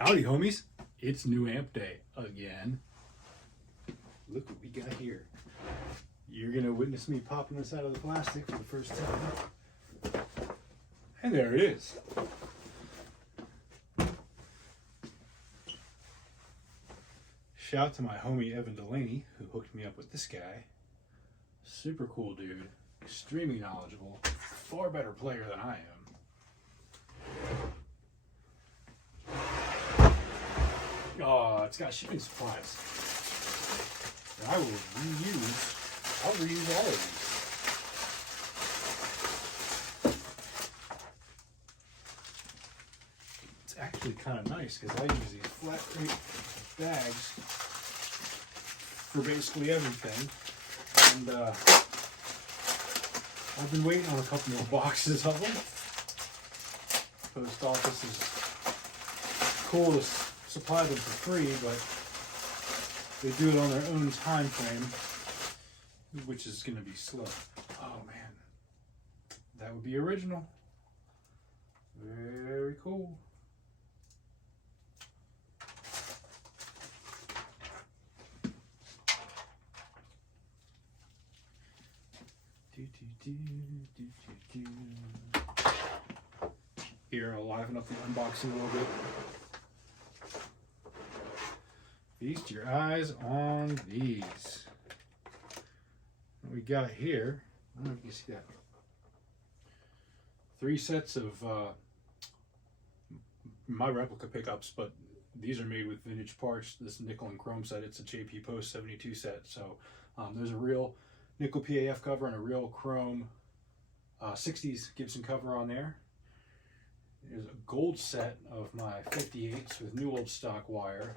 Howdy, homies. It's new amp day again. Look what we got here. You're going to witness me popping this out of the plastic for the first time. And there it is. Shout out to my homie Evan Delaney, who hooked me up with this guy. Super cool dude. Extremely knowledgeable. Far better player than I am. Oh, it's got shipping supplies. And I'll reuse all of these. It's actually kind of nice because I use these flat rate bags for basically everything. And I've been waiting on a couple more boxes of them. Post office is cool to supply them for free, but they do it on their own time frame, which is going to be slow. Oh man, that would be original. Very cool. Here, I'll liven up the unboxing a little bit. Feast your eyes on these. What we got here, I don't know if you can see that. 3 sets of my replica pickups, but these are made with vintage parts. This nickel and chrome set, it's a JP Post 72 set. So there's a real nickel PAF cover and a real chrome 60s Gibson cover on there. There's a gold set of my 58s with new old stock wire.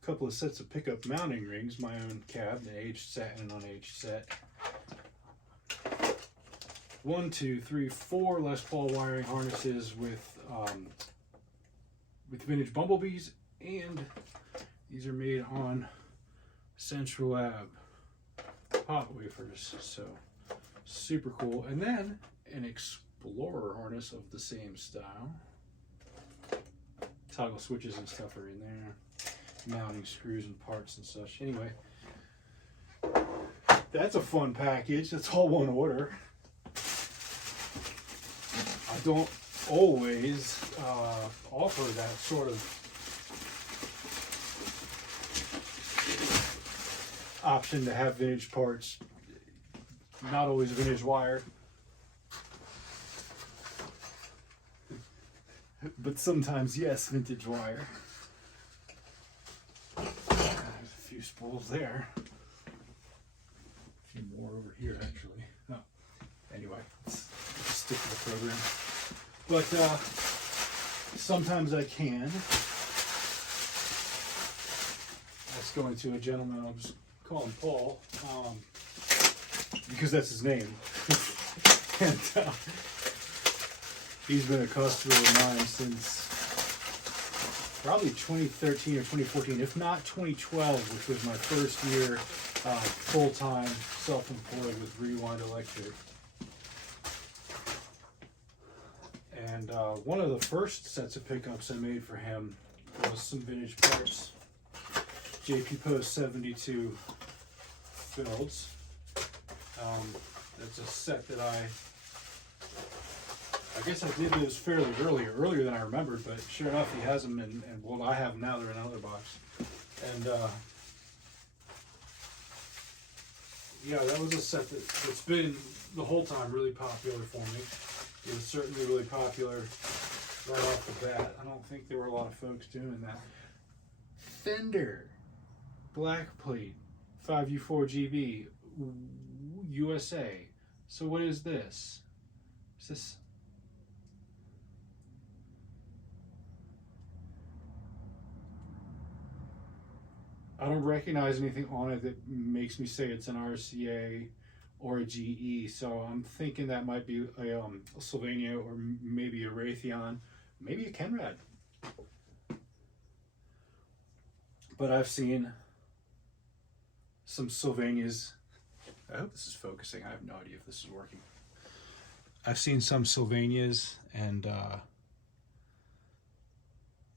A couple of sets of pickup mounting rings, my own cab, an aged set and an unaged set. 1, 2, 3, 4 Les Paul wiring harnesses with vintage bumblebees, and these are made on Central Lab hot wafers, so super cool. And then an Explorer harness of the same style. Toggle switches and stuff are in there. Mounting screws and parts and such. Anyway, that's a fun package. That's all one order. I don't always offer that sort of option to have vintage parts. Not always vintage wire, but sometimes yes, vintage wire. There's a few spools there. A few more over here, actually. No. Anyway, let's stick to the program. But sometimes I can. That's going to a gentleman, I'll just call him Paul, because that's his name. And he's been a customer of mine since probably 2013 or 2014, if not 2012, which was my first year full-time self-employed with Rewind Electric. And one of the first sets of pickups I made for him was some vintage parts. JP Post 72 builds. That's a set that I guess I did those fairly earlier than I remembered, but sure enough, he has them, and well, I have them now. They're in another box. And yeah, that was a set that's been the whole time really popular for me. It was certainly really popular right off the bat. I don't think there were a lot of folks doing that. Fender black plate 5U4GB USA. So what is this? Is this? I don't recognize anything on it that makes me say it's an RCA or a GE, so I'm thinking that might be a Sylvania or maybe a Raytheon, maybe a Kenrad. But I've seen some Sylvanias. I hope this is focusing. I have no idea if this is working. I've seen some Sylvanias and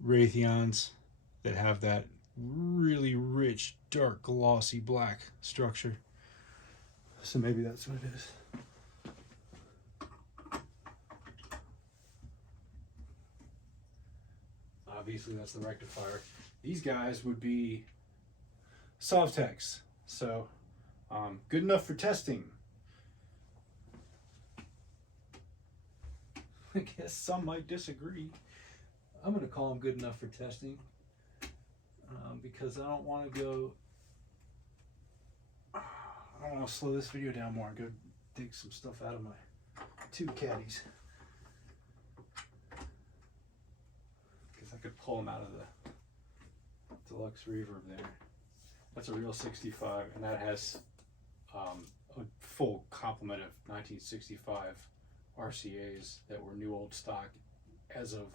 Raytheons that have that really rich, dark, glossy black structure. So maybe that's what it is. Obviously that's the rectifier. These guys would be Sovtex. So good enough for testing. I guess some might disagree. I'm going to call them good enough for testing because I don't want to go. I don't want to slow this video down more and go dig some stuff out of my tube caddies. Because I could pull them out of the deluxe reverb there. That's a real 65, and that has a full complement of 1965 RCAs that were new old stock as of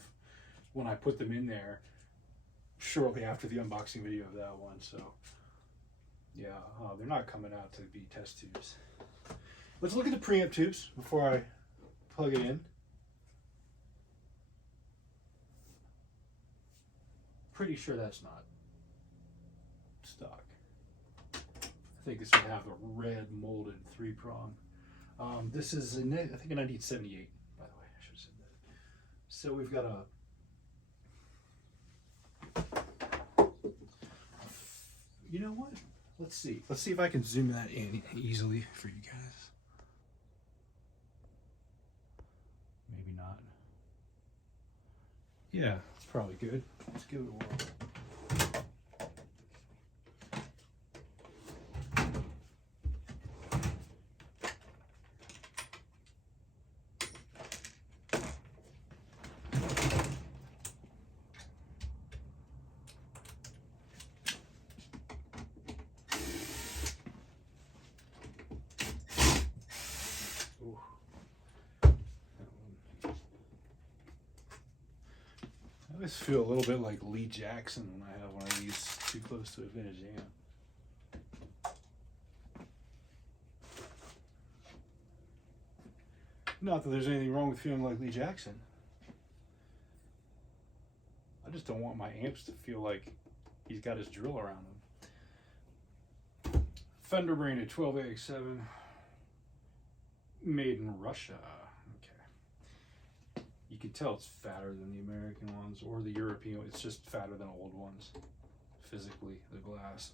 when I put them in there shortly after the unboxing video of that one. So yeah, they're not coming out to be test tubes. Let's look at the preamp tubes before I plug it in. Pretty sure that's not stock. I think this would have a red molded 3-prong. This is, I think, a 1978, by the way. I should have said that. So we've got you know what? Let's see. Let's see if I can zoom that in easily for you guys. Maybe not. Yeah, it's probably good. Let's give it a whirl. I always feel a little bit like Lee Jackson when I have one of these too close to a vintage amp. Not that there's anything wrong with feeling like Lee Jackson. I just don't want my amps to feel like he's got his drill around him. Fender branded 12AX7, made in Russia. You can tell it's fatter than the American ones or the European. It's just fatter than old ones, physically, the glass.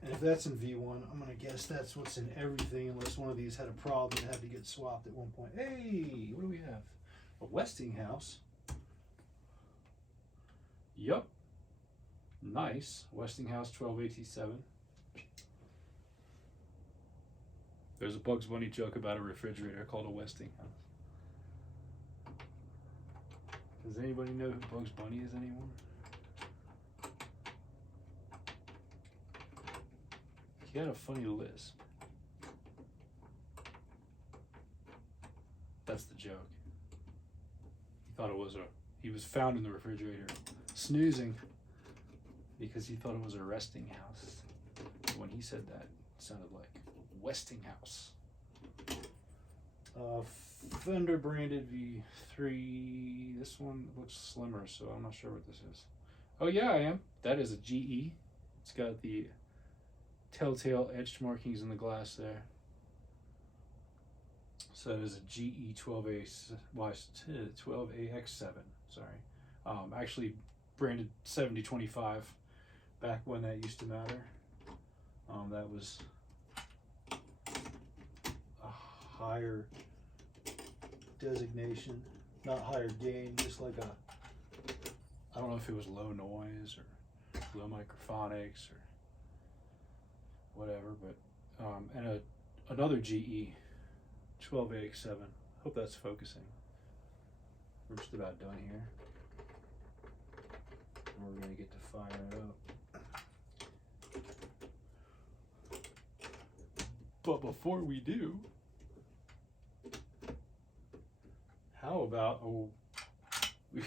And if that's in V1, I'm going to guess that's what's in everything, unless one of these had a problem and had to get swapped at one point. Hey, what do we have? A Westinghouse. Yup. Nice. Westinghouse 12AT7. There's a Bugs Bunny joke about a refrigerator called a Westinghouse. Does anybody know who Bugs Bunny is anymore? He had a funny lisp. That's the joke. He thought it was he was found in the refrigerator snoozing because he thought it was a resting house. When he said that, it sounded like Westinghouse. Fender branded V3. This one looks slimmer, so I'm not sure what this is. Oh yeah, I am. That is a GE. It's got the telltale etched markings in the glass there. So it is a GE 12AX7. Sorry, actually branded 7025 back when that used to matter. That was a higher designation, not higher gain, just like I don't know if it was low noise or low microphonics or whatever, but and another GE 12AX7. Hope that's focusing. We're just about done here. And we're gonna get to fire it up. But before we do, how about we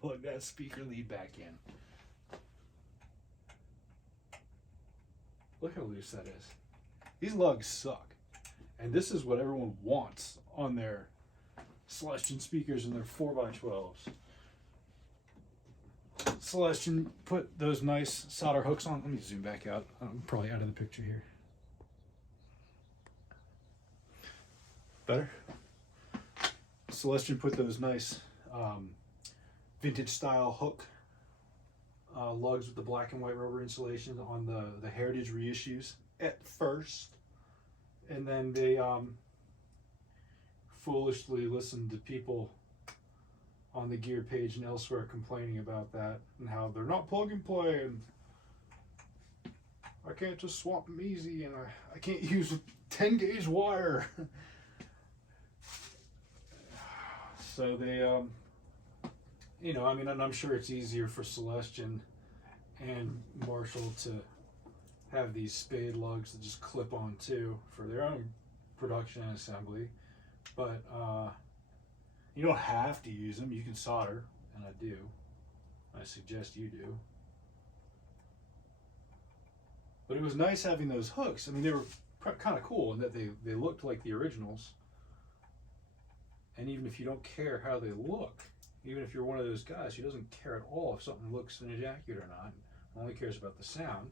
plug that speaker lead back in? Look how loose that is. These lugs suck. And this is what everyone wants on their Celestion speakers and their 4x12s. Celestian put those nice solder hooks on. Let me zoom back out. I'm probably out of the picture here. Better? Celestian put those nice vintage style hook lugs with the black and white rubber insulation on the Heritage reissues at first. And then they foolishly listened to people on the gear page and elsewhere complaining about that and how they're not plug and play and I can't just swap them easy and I can't use 10 gauge wire. So they, you know, I mean, and I'm sure it's easier for Celestian and Marshall to have these spade lugs that just clip on too for their own production and assembly, but you don't have to use them. You can solder, and I do. I suggest you do. But it was nice having those hooks. I mean, they were kind of cool in that they looked like the originals. And even if you don't care how they look, even if you're one of those guys who doesn't care at all if something looks inaccurate or not, only cares about the sound,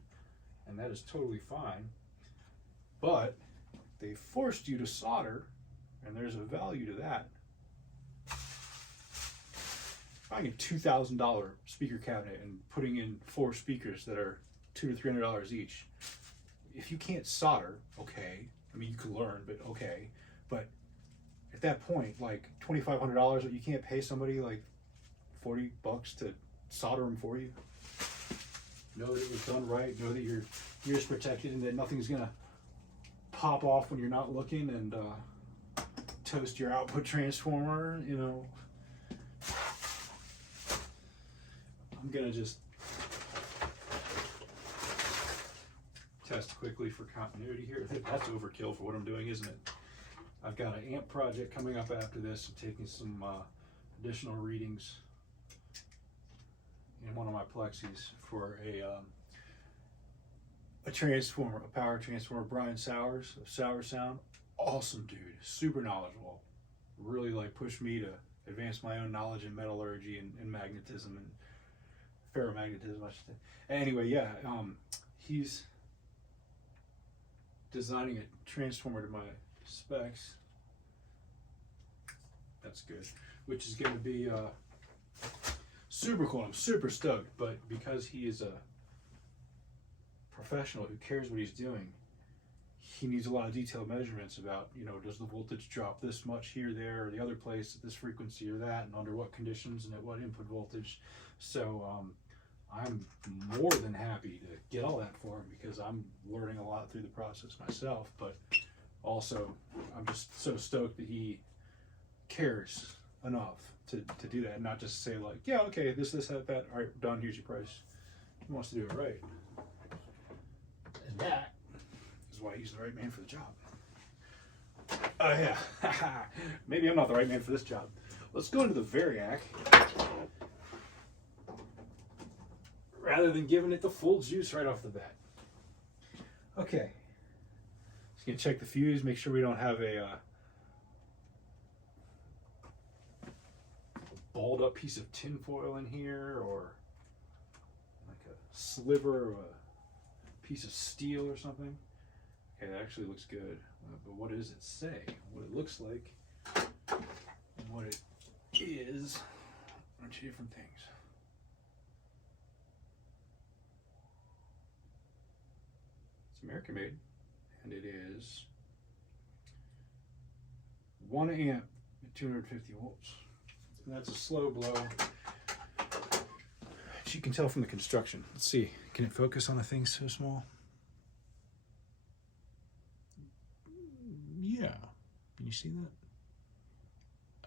and that is totally fine. But they forced you to solder, and there's a value to that. Buying a $2,000 speaker cabinet and putting in 4 speakers that are $200 to $300 each. If you can't solder, okay. I mean, you could learn, but okay. But at that point, like $2,500, you can't pay somebody like $40 to solder them for you. Know that it was done right. Know that your gear's protected and that nothing's gonna pop off when you're not looking and toast your output transformer. You know. I'm gonna just test quickly for continuity here. That's overkill for what I'm doing, isn't it? I've got an amp project coming up after this. I'm taking some additional readings in one of my plexis for a transformer, a power transformer. Brian Sowers of Sour Sound, awesome dude, super knowledgeable. Really like pushed me to advance my own knowledge in metallurgy and magnetism and ferromagnetism, I should say. Anyway, yeah, he's designing a transformer to my specs. That's good. Which is going to be super cool. I'm super stoked, but because he is a professional who cares what he's doing, he needs a lot of detailed measurements about, you know, does the voltage drop this much here, there, or the other place at this frequency or that, and under what conditions and at what input voltage. So I'm more than happy to get all that for him because I'm learning a lot through the process myself, but also I'm just so stoked that he cares enough to do that and not just say like, yeah, okay, this, that, all right, done, here's your price. He wants to do it right. And that is why he's the right man for the job. Oh yeah, maybe I'm not the right man for this job. Let's go into the Variac. Rather than giving it the full juice right off the bat. Okay. Just gonna check the fuse, make sure we don't have a balled up piece of tin foil in here or like a sliver of a piece of steel or something. Okay, that actually looks good. But what does it say? What it looks like and what it is are 2 different things. It's American made, and it is 1 amp at 250 volts. And that's a slow blow. As you can tell from the construction. Let's see, can it focus on a thing so small? Yeah, can you see that?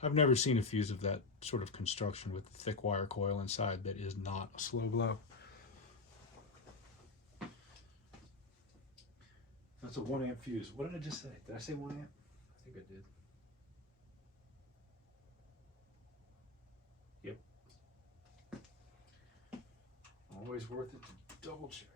I've never seen a fuse of that sort of construction with thick wire coil inside that is not a slow blow. That's a 1 amp fuse. What did I just say? Did I say 1 amp? I think I did. Yep. Always worth it to double check.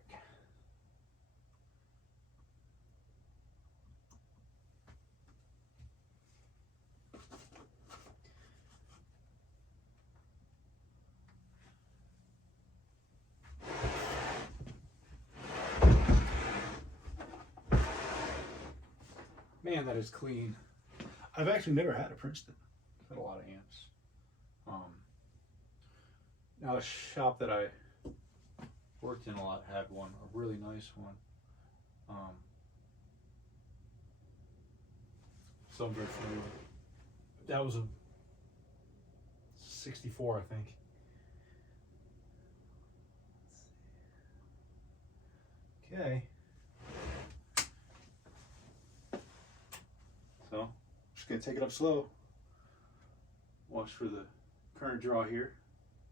Man, that is clean. I've actually never had a Princeton. I've had a lot of amps. Now a shop that I worked in a lot had one, a really nice one. So I'm very familiar with it. That was a 64, I think. Okay. So, just gonna take it up slow. Watch for the current draw here.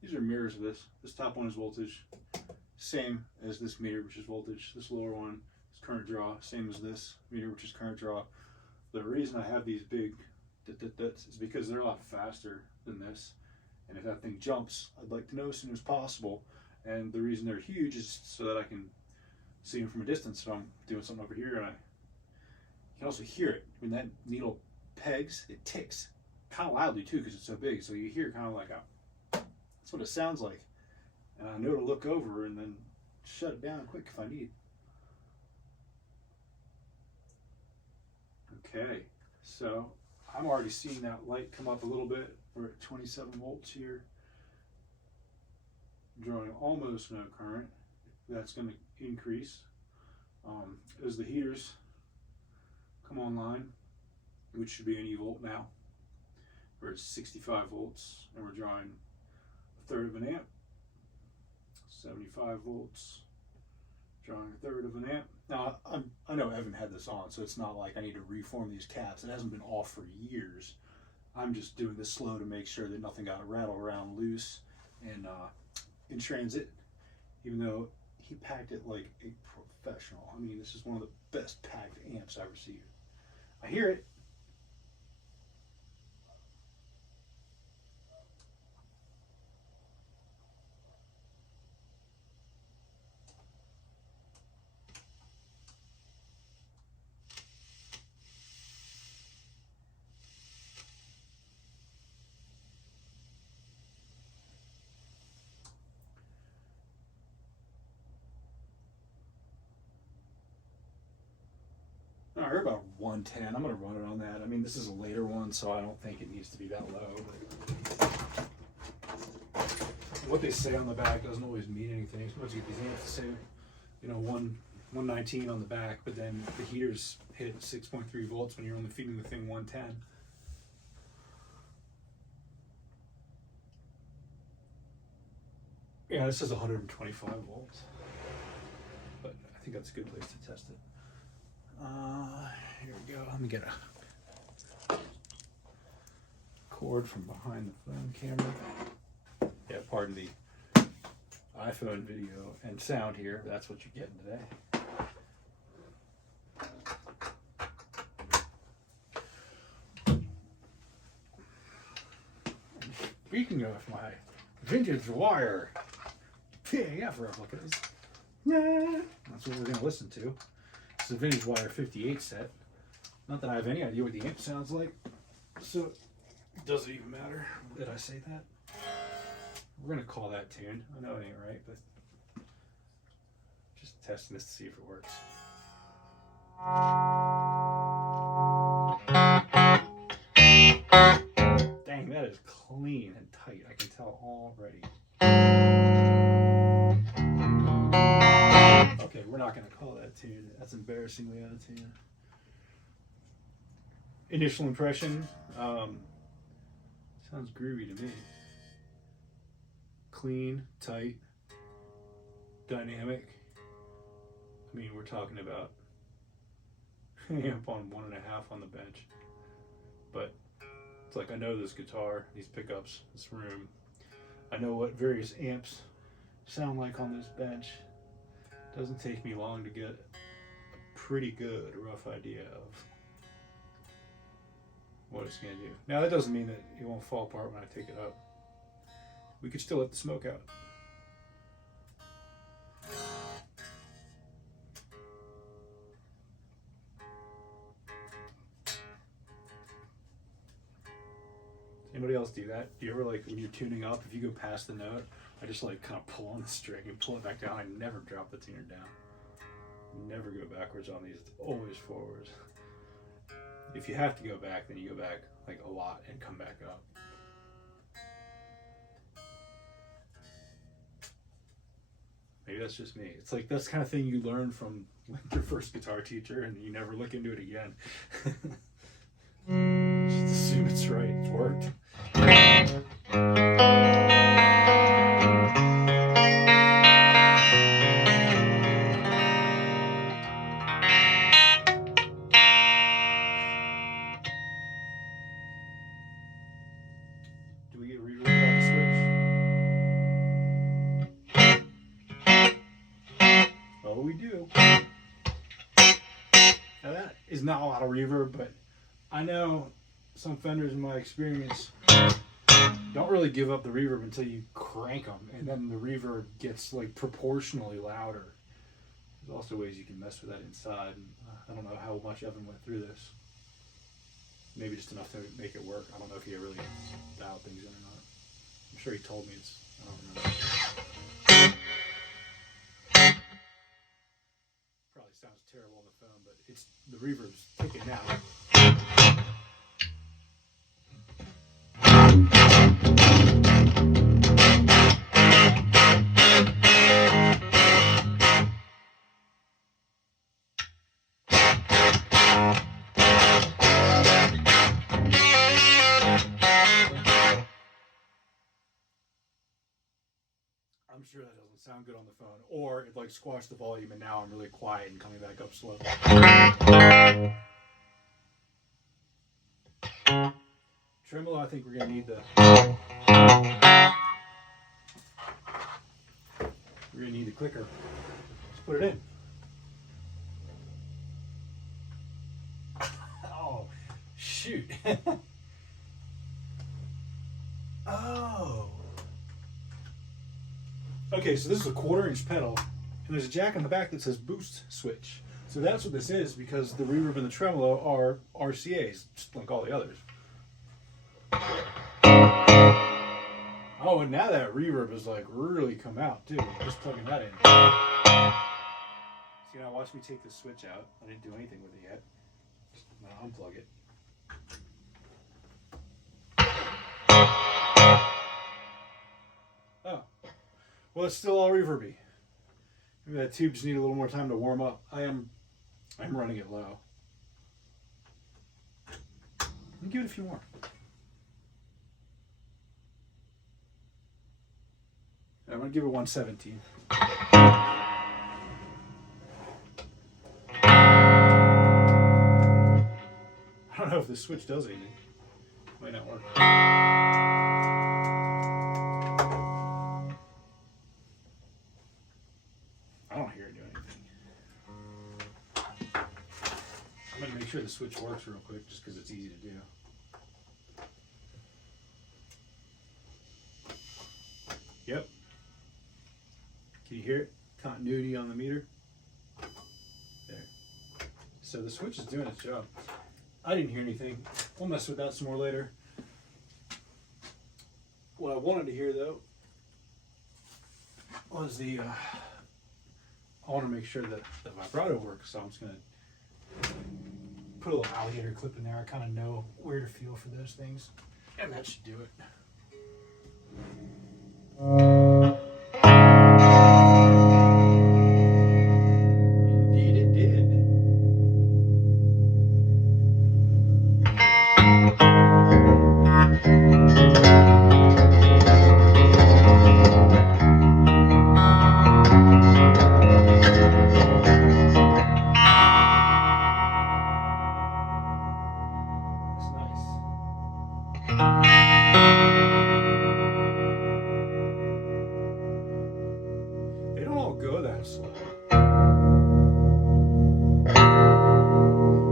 These are mirrors of this. This top one is voltage, same as this meter, which is voltage. This lower one is current draw, same as this meter, which is current draw. The reason I have these big is because they're a lot faster than this. And if that thing jumps, I'd like to know as soon as possible. And the reason they're huge is so that I can see them from a distance. So I'm doing something over here, and I can also hear it. When that needle pegs, it ticks kind of loudly too, because it's so big. So you hear kind of like a, that's what it sounds like. And I know to look over and then shut it down quick if I need. Okay, so I'm already seeing that light come up a little bit. We're at 27 volts here. Drawing almost no current. That's going to increase as the heaters come online, which should be an E-volt now. We're at 65 volts and we're drawing a third of an amp. 75 volts, drawing a third of an amp. Now, I know Evan had this on, so it's not like I need to reform these caps. It hasn't been off for years. I'm just doing this slow to make sure that nothing got rattled around loose and in transit, even though he packed it like a professional. I mean, this is one of the best packed amps I've received. I hear it. I heard about 110. I'm going to run it on that. I mean, this is a later one, so I don't think it needs to be that low. But what they say on the back doesn't always mean anything. Sometimes you get these amps that say, you know, 119 on the back, but then the heaters hit 6.3 volts when you're only feeding the thing 110. Yeah, this is 125 volts, but I think that's a good place to test it. Here we go. Let me get a cord from behind the phone camera. Yeah, pardon the iPhone video and sound here. That's what you're getting today. Speaking of my vintage wire PAF replicas, that's what we're going to listen to. It's a Vintage Wire 58 set. Not that I have any idea what the amp sounds like, so it doesn't even matter that I say that. We're gonna call that tune. I know it ain't right, but just testing this to see if it works. Dang, that is clean and tight. I can tell already. Okay, we're not going to call that tune. That's embarrassingly out of tune. Initial impression, sounds groovy to me. Clean, tight, dynamic. I mean, we're talking about amp on 1.5 on the bench. But it's like, I know this guitar, these pickups, this room. I know what various amps sound like on this bench. Doesn't take me long to get a pretty good rough idea of what it's going to do. Now that doesn't mean that it won't fall apart when I take it up. We could still let the smoke out. Anybody else do that? Do you ever, like, when you're tuning up, if you go past the note, I just like kind of pull on the string and pull it back down. I never drop the tuner down. Never go backwards on these. It's always forwards. If you have to go back, then you go back like a lot and come back up. Maybe that's just me. It's like that's the kind of thing you learn from like your first guitar teacher and you never look into it again. Just assume it's right. It's worked. Do we get a reverb off the switch? Oh, we do. Now that is not a lot of reverb, but I know some Fenders in my experience don't really give up the reverb until you crank them, and then the reverb gets like proportionally louder. There's also ways you can mess with that inside. I don't know how much Evan went through this. Maybe just enough to make it work. I don't know if he really dialed things in or not. I'm sure he told me it's, I don't remember. Probably sounds terrible on the phone, but it's the reverb's kicking now. I'm sure that doesn't sound good on the phone, or it like squashed the volume and now I'm really quiet and coming back up slow. Tremolo, I think we're gonna need the clicker. Let's put it in. Oh, shoot. Oh. Okay, so this is a 1/4-inch pedal, and there's a jack on the back that says boost switch. So that's what this is, because the reverb and the tremolo are RCAs, just like all the others. Oh, and now that reverb is like really come out too. Just plugging that in. See, now watch me take this switch out. I didn't do anything with it yet. Just gonna unplug it. Oh. Well, it's still all reverby. Maybe that tube just needs a little more time to warm up. I'm running it low. Let me give it a few more. I'm going to give it 117. I don't know if this switch does anything. Might not work. I don't hear it do anything. I'm going to make sure the switch works real quick just because it's easy to do. Yep. Can you hear it? Continuity on the meter. There. So the switch is doing its job. I didn't hear anything. We'll mess with that some more later. What I wanted to hear though was I want to make sure that the vibrato works, so I'm just going to put a little alligator clip in there. I kind of know where to feel for those things, and that should do it. Indeed it did. That's nice. They don't all go that slow.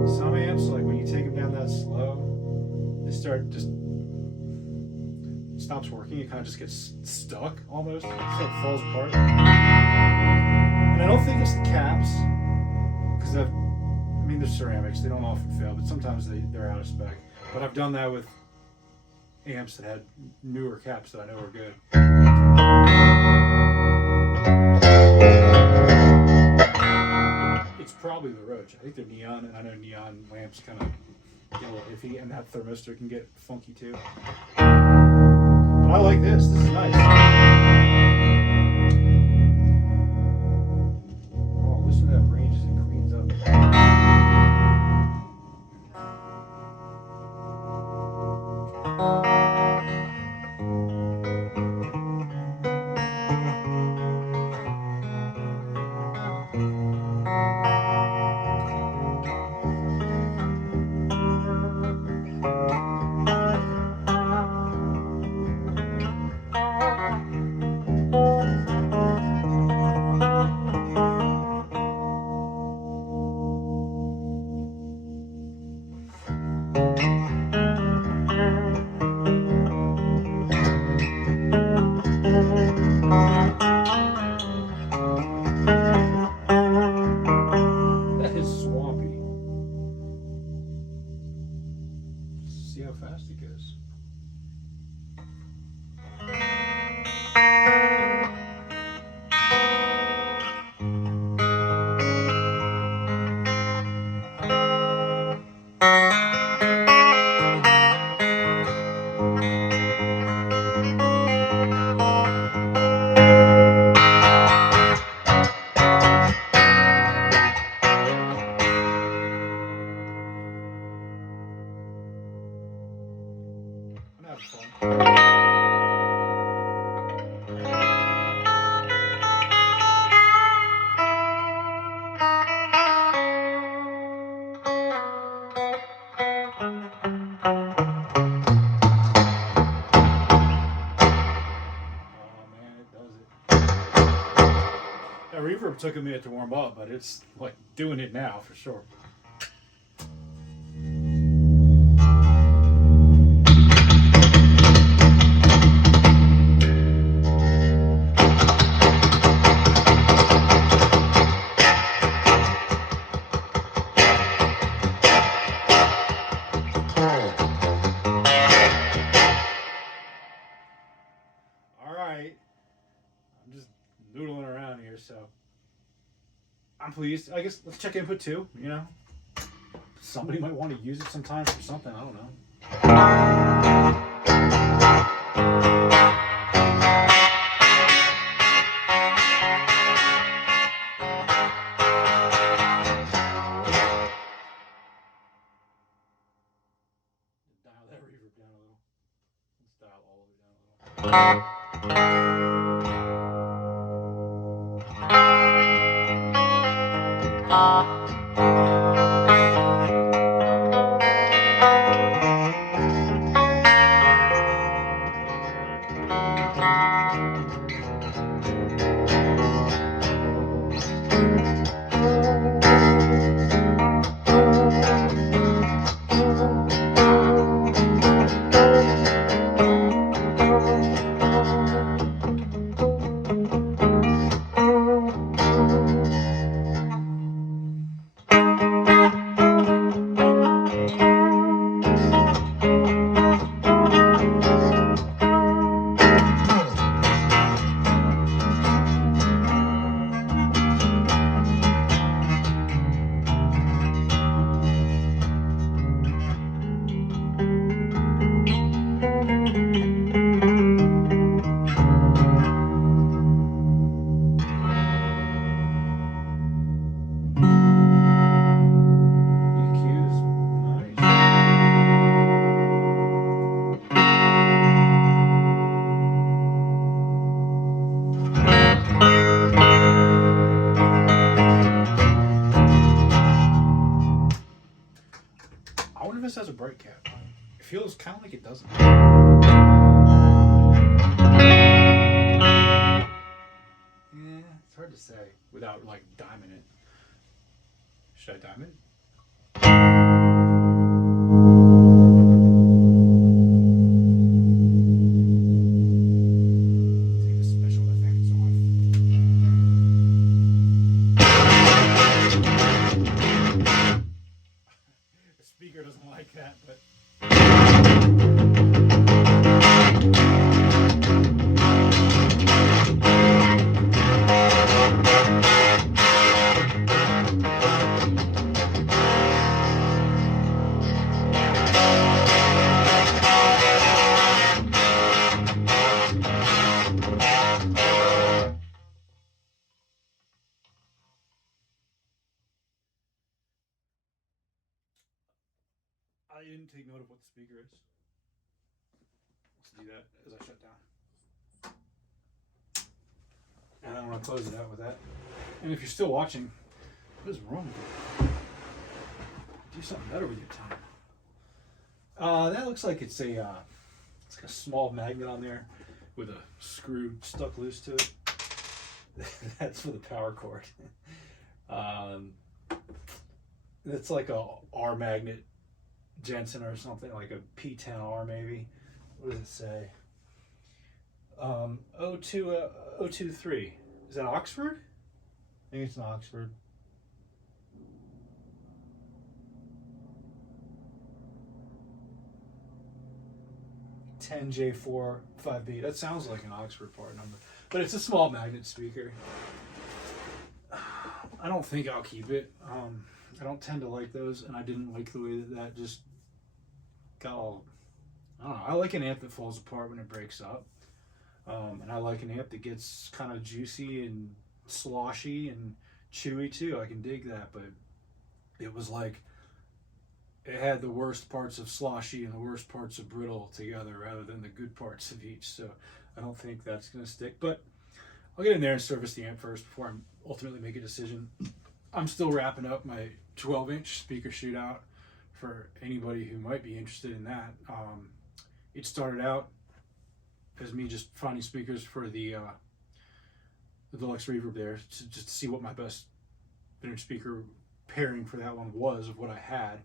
Some amps, like when you take them down that slow, they start just stops working. It kind of just gets stuck almost. It sort of falls apart. And I don't think it's the caps, because I mean they're ceramics. They don't often fail, but sometimes they're out of spec. But I've done that with amps that had newer caps that I know are good. It's probably the Roach. I think they're neon, and I know neon lamps kind of get a little iffy, and that thermistor can get funky too. But I like this. This is nice. Oh, listen to that range as it cleans up. That is swampy. See how fast it goes. I'm having fun. That reverb took a minute to warm up, but it's like doing it now for sure. All right, I'm just noodling around here, so I'm pleased. I guess let's check input 2, you know. Somebody might want to use it sometimes for something, I don't know. Dial that reverb down a little. Let's dial all of it down a little. I wonder if this has a bright cap. It feels kind of like it doesn't. Yeah, it's hard to say without like diming it. Should I dime it? Take the special effects off. The speaker doesn't like that, but didn't take note of what the speaker is. Let's do that as I shut down. And I'm going to close it out with that. And if you're still watching, what is wrong with you? Do something better with your time. That looks like it's a small magnet on there with a screw stuck loose to it. That's for the power cord. It's like a R magnet Jensen or something, like a P10R maybe. What does it say? 023. Is that Oxford? I think it's an Oxford. 10J4 5B. That sounds like an Oxford part number, but it's a small magnet speaker. I don't think I'll keep it. I don't tend to like those, and I didn't like the way that just got all. I don't know. I like an amp that falls apart when it breaks up, and I like an amp that gets kind of juicy and sloshy and chewy too. I can dig that, but it was like it had the worst parts of sloshy and the worst parts of brittle together rather than the good parts of each. So I don't think that's going to stick, but I'll get in there and service the amp first before I ultimately make a decision. I'm still wrapping up my 12-inch Speaker Shootout for anybody who might be interested in that. It started out as me just finding speakers for the deluxe reverb there, just to see what my best vintage speaker pairing for that one was of what I had.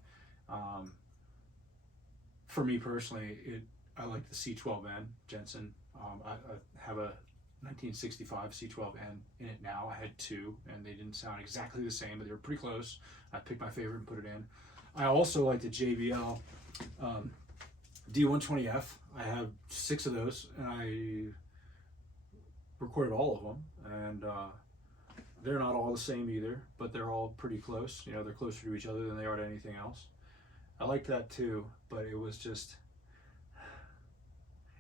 For me personally, I like the C12N Jensen. I have a 1965 C12N in it now. I had two, and they didn't sound exactly the same, but they were pretty close. I picked my favorite and put it in. I also like the JBL D120F. I have 6 of those, and I recorded all of them, and they're not all the same either, but they're all pretty close. You know, they're closer to each other than they are to anything else. I liked that too, but it was just,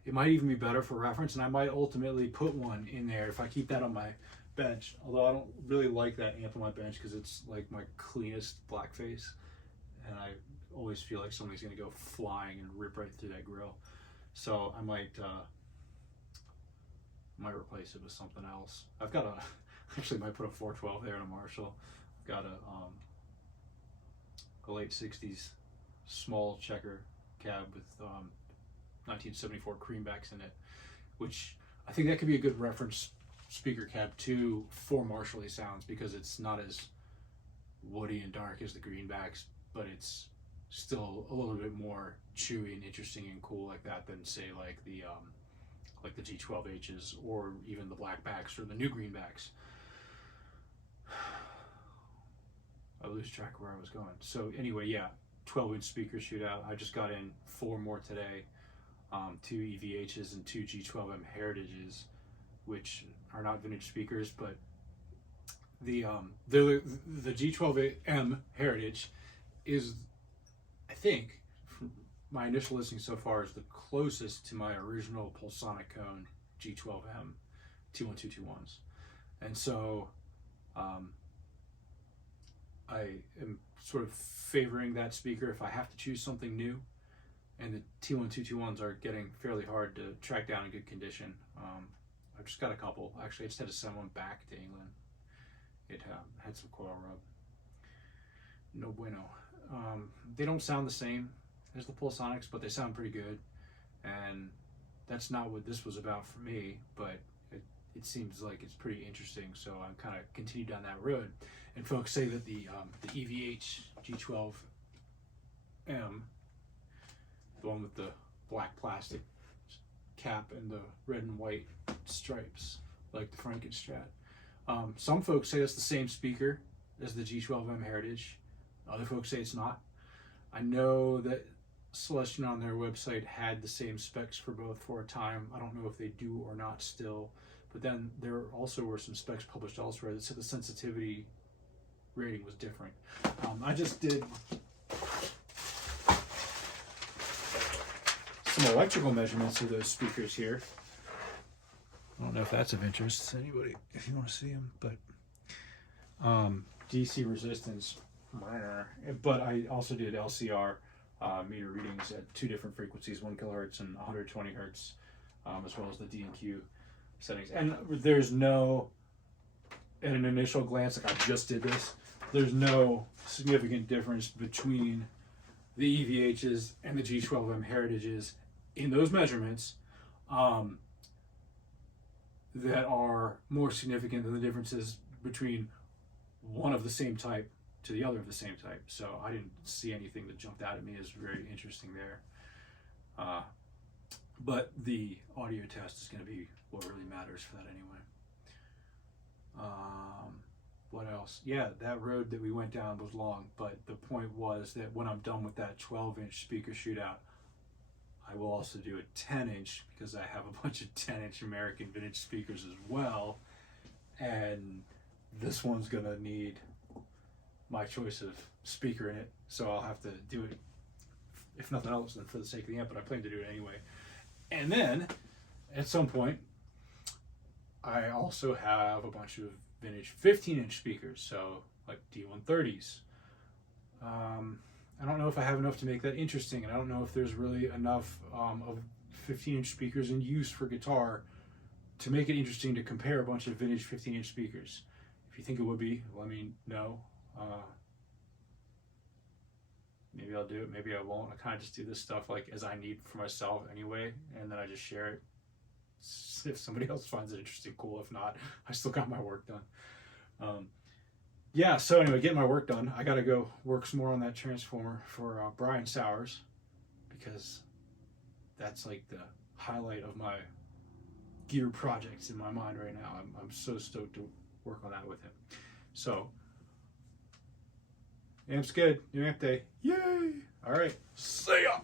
it might even be better for reference, and I might ultimately put one in there if I keep that on my bench, although I don't really like that amp on my bench because it's like my cleanest blackface, and I always feel like somebody's going to go flying and rip right through that grill. So I might replace it with something else. I've got actually might put a 412 there in a Marshall. I've got a late 60s small checker cab with 1974 creambacks in it, which I think that could be a good reference speaker cab too for Marshall sounds, because it's not as woody and dark as the greenbacks, but it's still a little bit more chewy and interesting and cool like that than say like the G12H's or even the blackbacks or the new greenbacks. I lose track of where I was going. So anyway, yeah, 12-inch Speaker Shootout. I just got in 4 more today, 2 EVHs and 2 G12M Heritages, which are not vintage speakers, but the G12M Heritage is, I think, from my initial listening so far, is the closest to my original Pulsonic Cone G12M 21221s, and so I am sort of favoring that speaker if I have to choose something new, and the T1221s are getting fairly hard to track down in good condition. I've just got a couple. Actually, I just had to send one back to England. It had some coil rub. No bueno. They don't sound the same as the Pulsonics, but they sound pretty good, and that's not what this was about for me, but it seems like it's pretty interesting, so I'm kind of continued down that road. And folks say that the EVH G12M, the one with the black plastic cap and the red and white stripes, like the Frankenstrat, some folks say it's the same speaker as the G12M Heritage. Other folks say it's not. I know that Celestion on their website had the same specs for both for a time. I don't know if they do or not still, but then there also were some specs published elsewhere that said the sensitivity rating was different. I just did some electrical measurements of those speakers here. I don't know if that's of interest to anybody, if you want to see them, but DC resistance minor, but I also did LCR meter readings at 2 different frequencies, 1 kilohertz and 120 hertz, as well as the D and Q settings. And there's no, at an initial glance, like I just did this, there's no significant difference between the EVHs and the G12M heritages in those measurements that are more significant than the differences between one of the same type to the other of the same type. So I didn't see anything that jumped out at me as very interesting there. But the audio test is going to be what really matters for that anyway. What else? Yeah, that road that we went down was long, but the point was that when I'm done with that 12-inch Speaker Shootout, I will also do a 10-inch because I have a bunch of 10-inch American vintage speakers as well, and this one's gonna need my choice of speaker in it, so I'll have to do it, if nothing else, than for the sake of the amp, but I plan to do it anyway. And then, at some point, I also have a bunch of vintage 15-inch speakers, so like D130s. I don't know if I have enough to make that interesting, and I don't know if there's really enough of 15-inch speakers in use for guitar to make it interesting to compare a bunch of vintage 15-inch speakers. If you think it would be, let me know. Maybe I'll do it, maybe I won't. I kind of just do this stuff like as I need for myself anyway, and then I just share it. If somebody else finds it interesting, cool. If not, I still got my work done. Yeah, so anyway, getting my work done. I gotta go work some more on that transformer for Brian Sowers, because that's like the highlight of my gear projects in my mind right now. I'm so stoked to work on that with him. So, amp's good. New amp day. Yay! All right, see ya!